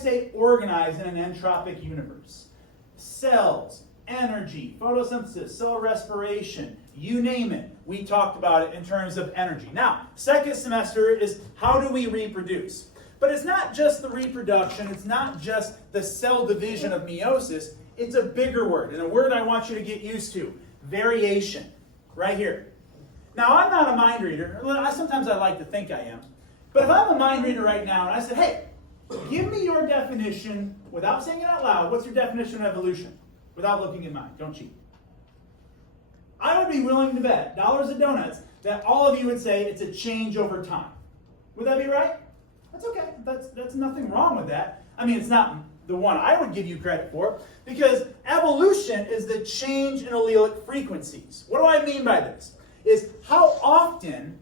stay organized in an entropic universe? Cells, energy, photosynthesis, cell respiration, you name it. We talked about it in terms of energy. Now, second semester is how do we reproduce? But it's not just the reproduction, it's not just the cell division of meiosis, it's a bigger word, and a word I want you to get used to, variation, right here. Now, I'm not a mind reader. Sometimes I like to think I am. But if I'm a mind reader right now and I said, hey, give me your definition, without saying it out loud, what's your definition of evolution? Without looking at mine, don't cheat. I would be willing to bet, dollars of donuts, that all of you would say it's a change over time. Would that be right? That's okay. That's nothing wrong with that. I mean, it's not the one I would give you credit for, because evolution is the change in allelic frequencies. What do I mean by this? Is how often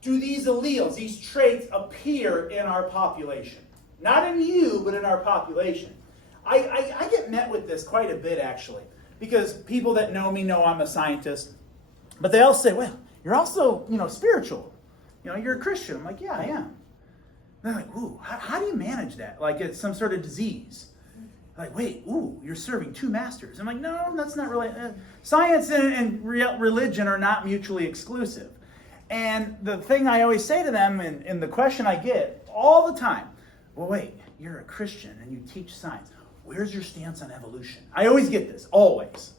do these alleles, these traits, appear in our population? Not in you, but in our population. I get met with this quite a bit, actually, because people that know me know I'm a scientist, but they all say, well, you're also, spiritual. You're a Christian. I'm like, yeah, I am. And they're like, ooh, how do you manage that? Like it's some sort of disease. Like, wait, ooh, you're serving two masters. I'm like, no, that's not really. Science and religion are not mutually exclusive. And the thing I always say to them, and the question I get all the time, well, wait, you're a Christian and you teach science. Where's your stance on evolution? I always get this, always.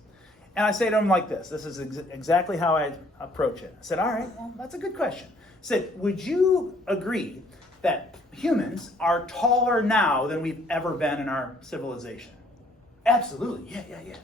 And I say to them like this. This is exactly how I approach it. I said, all right, well, that's a good question. I said, would you agree that humans are taller now than we've ever been in our civilization? Absolutely, yeah.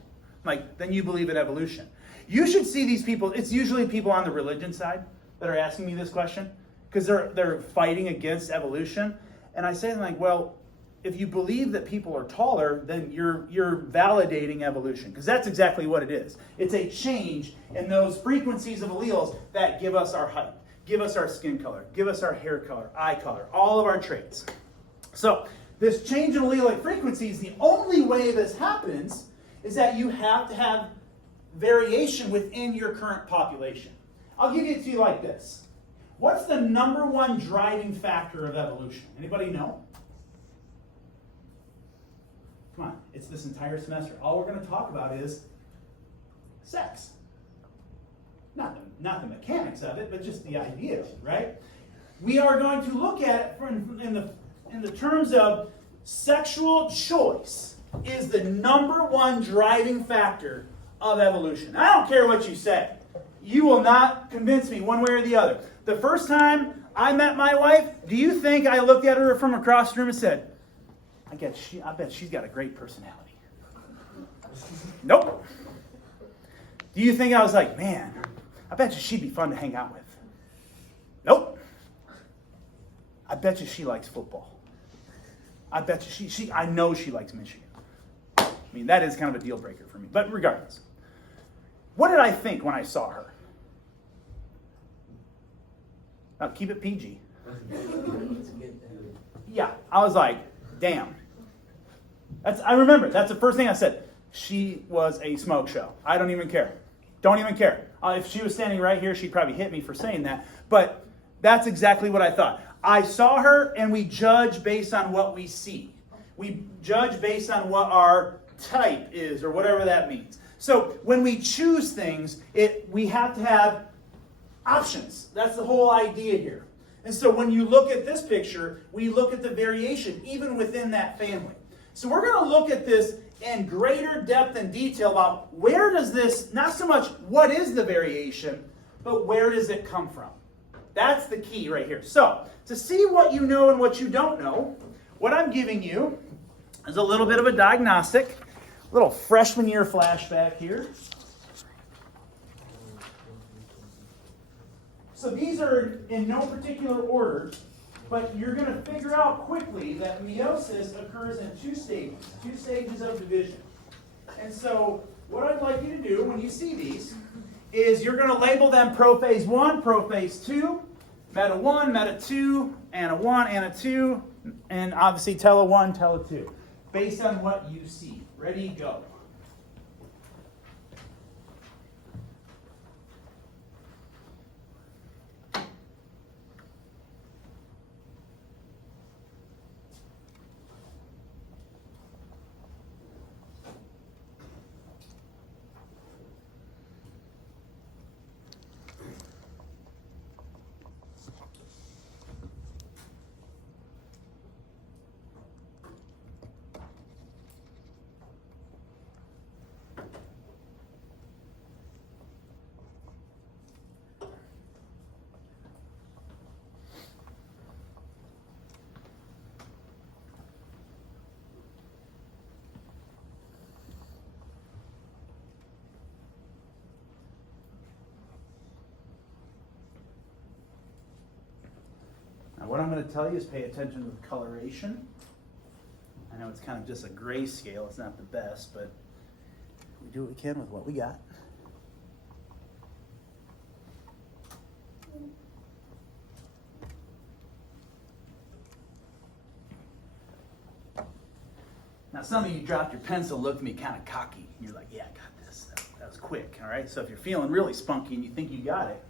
Like, then you believe in evolution. You should see these people. It's usually people on the religion side that are asking me this question because they're fighting against evolution. And I say to them like, well, if you believe that people are taller, then you're validating evolution, because that's exactly what it is. It's a change in those frequencies of alleles that give us our height, give us our skin color, give us our hair color, eye color, all of our traits. So this change in allelic frequencies, the only way this happens is that you have to have variation within your current population. I'll give it to you like this. What's the number one driving factor of evolution? Anybody know? Come on, it's this entire semester. All we're going to talk about is sex. Not the mechanics of it, but just the idea of it, right? We are going to look at it in the terms of sexual choice is the number one driving factor of evolution. I don't care what you say. You will not convince me one way or the other. The first time I met my wife, do you think I looked at her from across the room and said, I bet she's got a great personality? Nope. Do you think I was like, man, I bet you she'd be fun to hang out with? Nope. I bet you she likes football. I bet you I know she likes Michigan. I mean, that is kind of a deal breaker for me. But regardless, what did I think when I saw her? Now, keep it PG. Yeah, I was like, damn. I remember, that's the first thing I said. She was a smoke show. I don't even care. Don't even care. If she was standing right here, she'd probably hit me for saying that. But that's exactly what I thought. I saw her, and we judge based on what we see. We judge based on what our type is, or whatever that means. So when we choose things, we have to have options. That's the whole idea here. And so when you look at this picture, we look at the variation even within that family. So we're going to look at this in greater depth and detail about where does this, not so much what is the variation, but where does it come from? That's the key right here. So to see what you know and what you don't know, what I'm giving you is a little bit of a diagnostic, a little freshman year flashback here. So these are in no particular order, but you're going to figure out quickly that meiosis occurs in two stages of division. And so what I'd like you to do when you see these is you're going to label them prophase 1, prophase 2, meta 1, meta 2, ana 1, ana 2, and obviously tela 1, tela 2, based on what you see. Ready, go. what I'm going to tell you is pay attention to the coloration. I know it's kind of just a grayscale. It's not the best, but we do what we can with what we got. Now, some of you dropped your pencil, looked at me kind of cocky. You're like, yeah, I got this. That was quick, all right? So if you're feeling really spunky and you think you got it,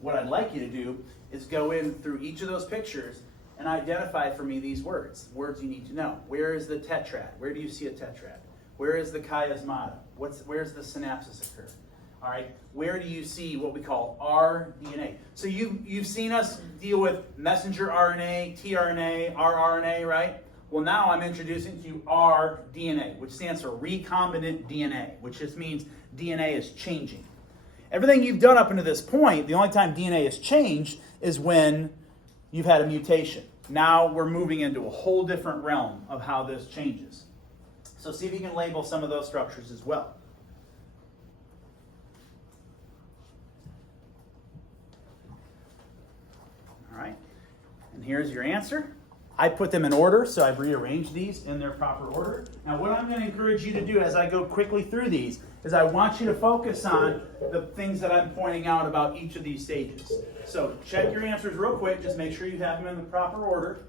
what I'd like you to do is go in through each of those pictures and identify for me these words you need to know. Where is the tetrad? Where do you see a tetrad? Where is the chiasmata? Where's the synapses occur? All right, where do you see what we call rDNA? So you've seen us deal with messenger RNA, tRNA, rRNA, right? Well, now I'm introducing to you rDNA, which stands for recombinant DNA, which just means DNA is changing. Everything you've done up until this point, the only time DNA has changed is when you've had a mutation. Now we're moving into a whole different realm of how this changes. So see if you can label some of those structures as well. All right, and here's your answer. I put them in order, so I've rearranged these in their proper order. Now what I'm going to encourage you to do as I go quickly through these is I want you to focus on the things that I'm pointing out about each of these stages. So check your answers real quick. Just make sure you have them in the proper order.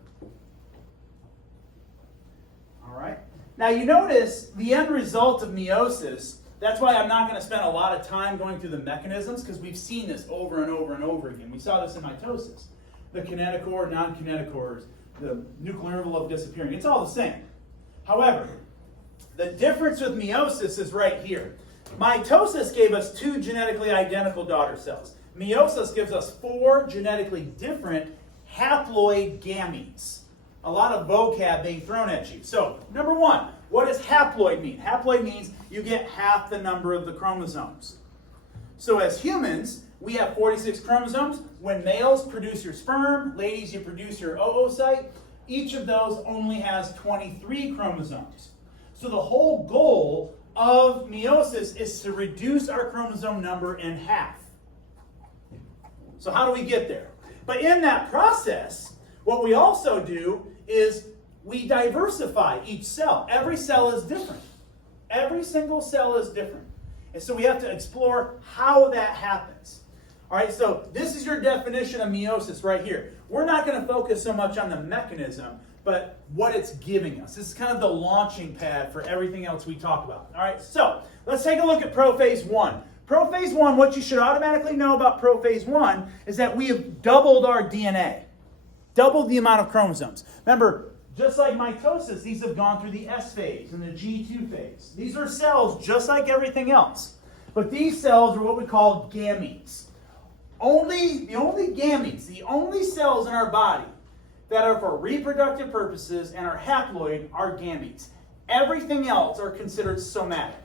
All right. Now you notice the end result of meiosis. That's why I'm not going to spend a lot of time going through the mechanisms, because we've seen this over and over and over again. We saw this in mitosis. The kinetochore, non-kinetochores, the nuclear envelope disappearing. It's all the same. However, the difference with meiosis is right here. Mitosis gave us 2 genetically identical daughter cells. Meiosis gives us 4 genetically different haploid gametes. A lot of vocab being thrown at you. So, number 1, what does haploid mean? Haploid means you get half the number of the chromosomes. So as humans, we have 46 chromosomes. When males produce your sperm, ladies, you produce your oocyte. Each of those only has 23 chromosomes. So the whole goal of meiosis is to reduce our chromosome number in half. So how do we get there? But in that process, what we also do is we diversify each cell. Every cell is different. Every single cell is different. And so we have to explore how that happens. All right, so this is your definition of meiosis right here. We're not going to focus so much on the mechanism, but what it's giving us. This is kind of the launching pad for everything else we talk about. All right, so let's take a look at prophase 1. Prophase 1, what you should automatically know about prophase 1 is that we have doubled our DNA. Doubled the amount of chromosomes. Remember, just like mitosis, these have gone through the S phase and the G2 phase. These are cells just like everything else. But these cells are what we call gametes. The only gametes, the only cells in our body that are for reproductive purposes and are haploid are gametes. Everything else are considered somatic.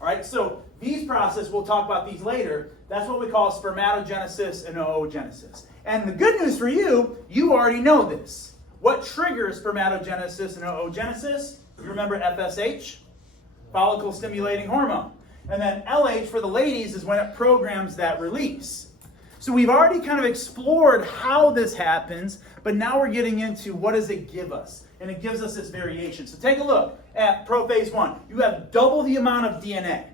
All right, so these processes, we'll talk about these later, that's what we call spermatogenesis and oogenesis. And the good news for you, you already know this. What triggers spermatogenesis and oogenesis? You remember FSH? Follicle stimulating hormone. And then LH for the ladies is when it programs that release. So we've already kind of explored how this happens, but now we're getting into what does it give us? And it gives us this variation. So take a look at prophase 1. You have double the amount of DNA.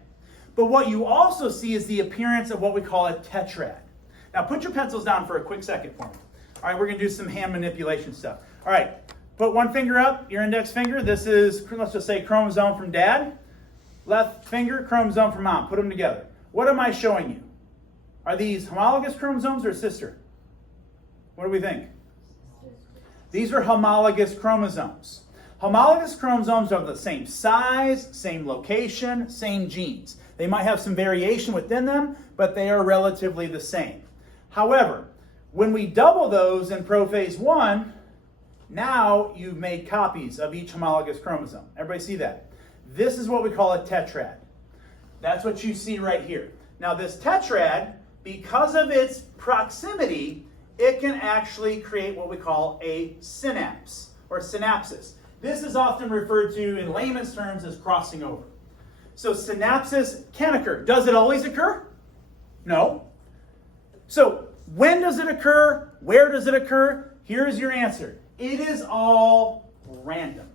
But what you also see is the appearance of what we call a tetrad. Now put your pencils down for a quick second for me. All right, we're going to do some hand manipulation stuff. All right, put one finger up, your index finger. This is, let's just say, chromosome from dad. Left finger, chromosome from mom. Put them together. What am I showing you? Are these homologous chromosomes or sister? What do we think? These are homologous chromosomes. Homologous chromosomes are the same size, same location, same genes. They might have some variation within them, but they are relatively the same. However, when we double those in prophase 1, now you've made copies of each homologous chromosome. Everybody see that? This is what we call a tetrad. That's what you see right here. Now this tetrad, because of its proximity, it can actually create what we call a synapse or synapsis. This is often referred to in layman's terms as crossing over. So synapsis can occur. Does it always occur? No. So when does it occur? Where does it occur? Here's your answer. It is all random.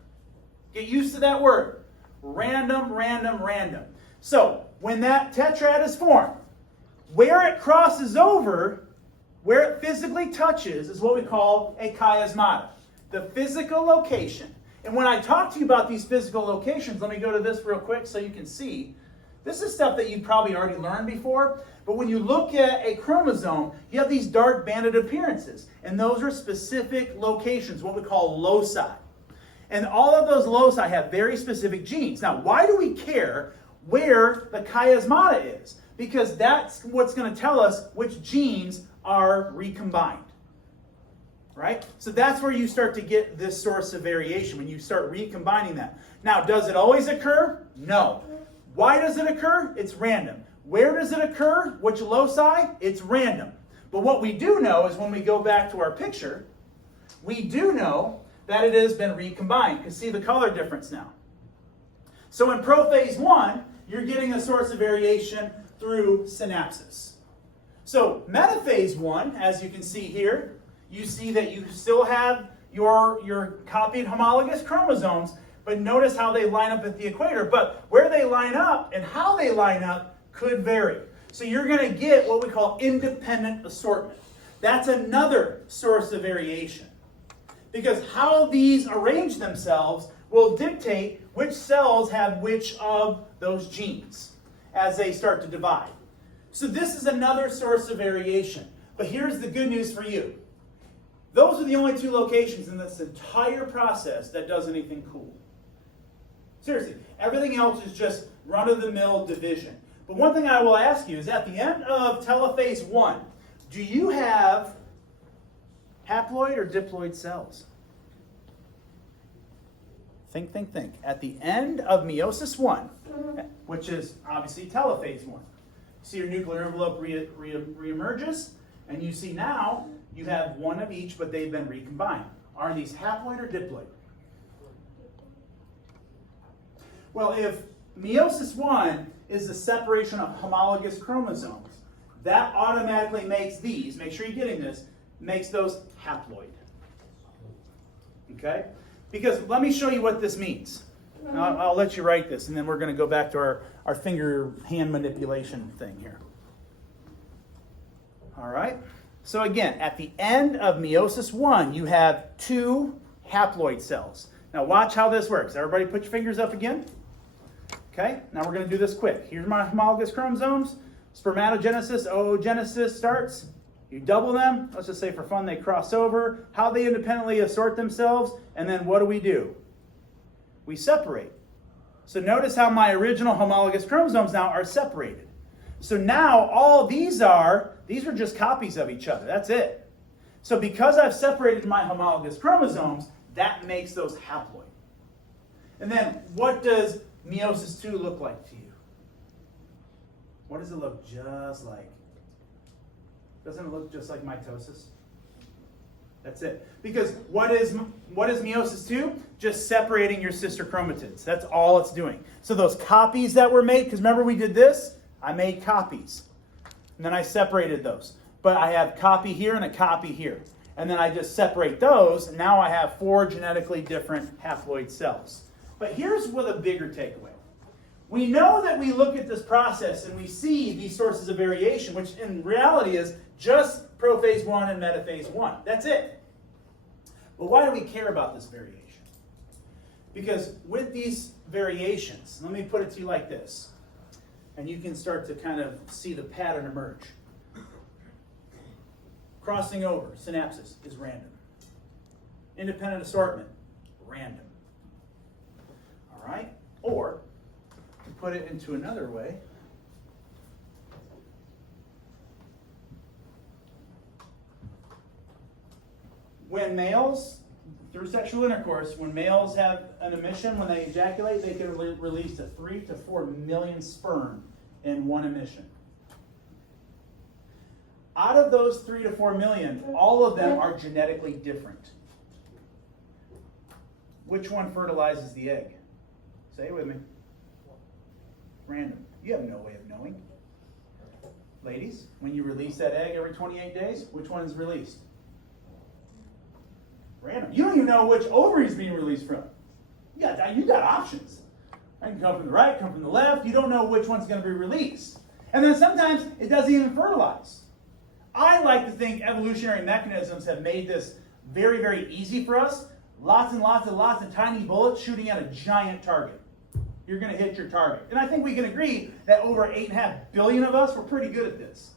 Get used to that word. Random, random, random. So, when that tetrad is formed, where it crosses over, where it physically touches, is what we call a chiasmata. The physical location. And when I talk to you about these physical locations, let me go to this real quick so you can see. This is stuff that you probably already learned before, but when you look at a chromosome, you have these dark banded appearances, and those are specific locations, what we call loci. And all of those loci have very specific genes. Now, why do we care where the chiasmata is? Because that's what's going to tell us which genes are recombined. Right? So that's where you start to get this source of variation, when you start recombining that. Now, does it always occur? No. Why does it occur? It's random. Where does it occur? Which loci? It's random. But what we do know is when we go back to our picture, we do know that it has been recombined. You can see the color difference now. So in prophase 1, you're getting a source of variation through synapses. So metaphase 1, as you can see here, you see that you still have your copied homologous chromosomes, but notice how they line up at the equator. But where they line up and how they line up could vary. So you're going to get what we call independent assortment. That's another source of variation. Because how these arrange themselves will dictate which cells have which of those genes as they start to divide. So this is another source of variation. But here's the good news for you. Those are the only two locations in this entire process that does anything cool. Seriously, everything else is just run-of-the-mill division. But one thing I will ask you is, at the end of telophase 1, do you have haploid or diploid cells? Think, think, think. At the end of meiosis 1, which is obviously telophase 1, you see your nuclear envelope reemerges, and you see now you have one of each, but they've been recombined. Are these haploid or diploid? Well, if meiosis 1 is the separation of homologous chromosomes, that automatically makes these, make sure you're getting this, makes those haploid. Okay? Because let me show you what this means. I'll let you write this, and then we're going to go back to our finger hand manipulation thing here. All right? So again, at the end of meiosis 1, you have 2 haploid cells. Now watch how this works. Everybody put your fingers up again. Okay, now we're going to do this quick. Here's my homologous chromosomes. Spermatogenesis, oogenesis starts. You double them. Let's just say for fun they cross over. How they independently assort themselves. And then what do? We separate. So notice how my original homologous chromosomes now are separated. So now all these are just copies of each other. That's it. So because I've separated my homologous chromosomes, that makes those haploid. And then what does meiosis 2 look like to you? What does it look just like? Doesn't it look just like mitosis? That's it. Because what is meiosis 2? Just separating your sister chromatids. That's all it's doing. So those copies that were made, because remember we did this? I made copies. And then I separated those. But I have copy here and a copy here. And then I just separate those, and now I have 4 genetically different haploid cells. But here's what a bigger takeaway. We know that we look at this process and we see these sources of variation, which in reality is just prophase 1 and metaphase 1. That's it. But why do we care about this variation? Because with these variations, let me put it to you like this, and you can start to kind of see the pattern emerge. Crossing over, synapses, is random. Independent assortment, random. All right? Or, to put it into another way, when males, through sexual intercourse, when males have an emission, when they ejaculate, they can release 3 to 4 million sperm in one emission. Out of those 3 to 4 million, all of them are genetically different. Which one fertilizes the egg? Say it with me. Random. You have no way of knowing. Ladies, when you release that egg every 28 days, which one is released? Random. You don't even know which ovary is being released from. You got options. It can come from the right, come from the left. You don't know which one's going to be released. And then sometimes it doesn't even fertilize. I like to think evolutionary mechanisms have made this very, very easy for us. Lots and lots and lots of tiny bullets shooting at a giant target. You're going to hit your target. And I think we can agree that over 8.5 billion of us, we're pretty good at this.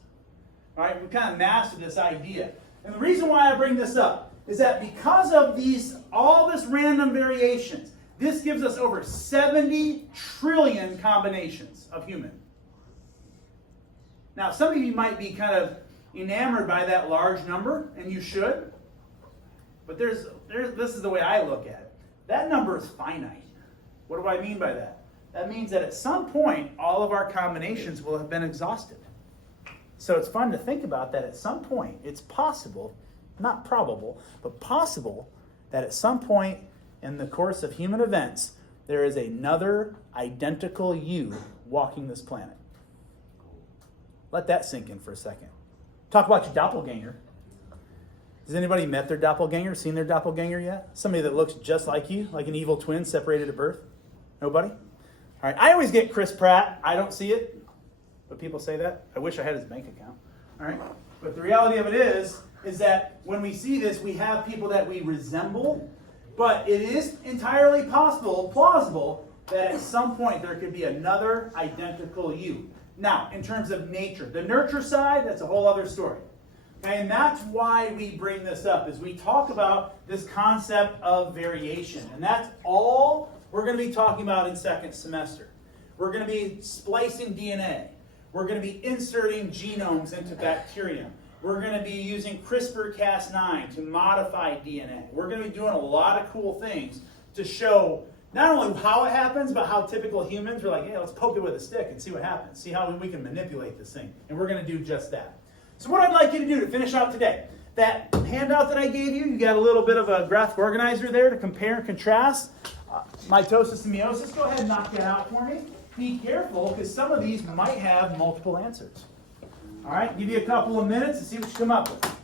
All right, we kind of mastered this idea. And the reason why I bring this up is that because of all this random variations, this gives us over 70 trillion combinations of human. Now, some of you might be kind of enamored by that large number, and you should. But this is the way I look at it. That number is finite. What do I mean by that? That means that at some point, all of our combinations will have been exhausted. So it's fun to think about that at some point, it's possible, not probable, but possible that at some point in the course of human events, there is another identical you walking this planet. Let that sink in for a second. Talk about your doppelganger. Has anybody met their doppelganger, seen their doppelganger yet? Somebody that looks just like you, like an evil twin separated at birth? Nobody? All right, I always get Chris Pratt. I don't see it, but people say that. I wish I had his bank account. All right, but the reality of it is that when we see this, we have people that we resemble, but it is entirely possible, plausible, that at some point there could be another identical you. Now, in terms of nature, the nurture side, that's a whole other story. Okay, and that's why we bring this up, is we talk about this concept of variation. And that's all we're going to be talking about in second semester. We're going to be splicing DNA. We're going to be inserting genomes into bacteria. We're going to be using CRISPR-Cas9 to modify DNA. We're going to be doing a lot of cool things to show not only how it happens, but how typical humans are like, hey, let's poke it with a stick and see what happens. See how we can manipulate this thing. And we're going to do just that. So what I'd like you to do to finish out today, that handout that I gave you, you got a little bit of a graphic organizer there to compare and contrast. Mitosis and meiosis, go ahead and knock that out for me. Be careful, because some of these might have multiple answers. All right, give you a couple of minutes to see what you come up with.